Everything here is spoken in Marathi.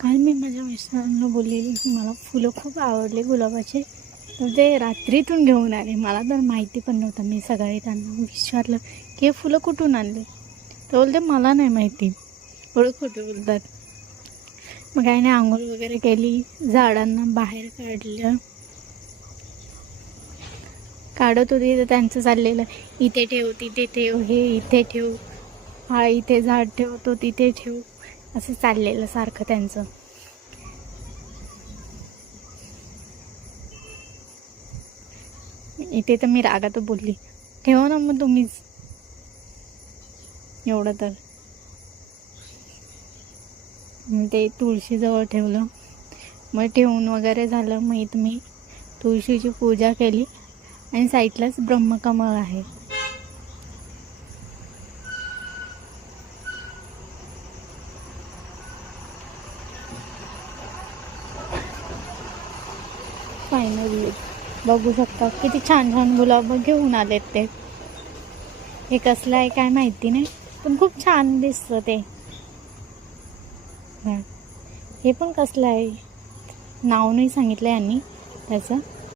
काल मी माझ्या मिस्टरांना बोललेली की मला फुलं खूप आवडले गुलाबाचे, तर ते रात्रीतून घेऊन आले. मला तर माहिती पण नव्हतं. मी सकाळी त्यांना विचारलं की हे फुलं कुठून आणले, तर बोलते मला नाही माहिती. एवढं खोटं बोलतात. मग काही नाही, आंघोळ वगैरे केली, झाडांना बाहेर काढत होती. तर त्यांचं चाललेलं इथे ठेव, तिथे ठेव, हे इथे ठेव, हा इथे झाड ठेवतो, तिथे ठेव, असं चाललेलं सारखं त्यांचं. इथे तर मी रागात बोलली, ठेवा ना मग तुम्हीच. एवढं तर ते तुळशीजवळ ठेवलं. मग ठेवून वगैरे झालं. मग इथं मी तुळशीची पूजा केली आणि साईडलाच ब्रह्मकमळ आहे. फायनली बघू शकता किती छान छान गुलाब घेऊन आलेत ते. हे कसलं आहे काय माहिती नाही, पण खूप छान दिसतं ते. हे पण कसलं आहे नाव नाही सांगितलं यांनी त्याचं.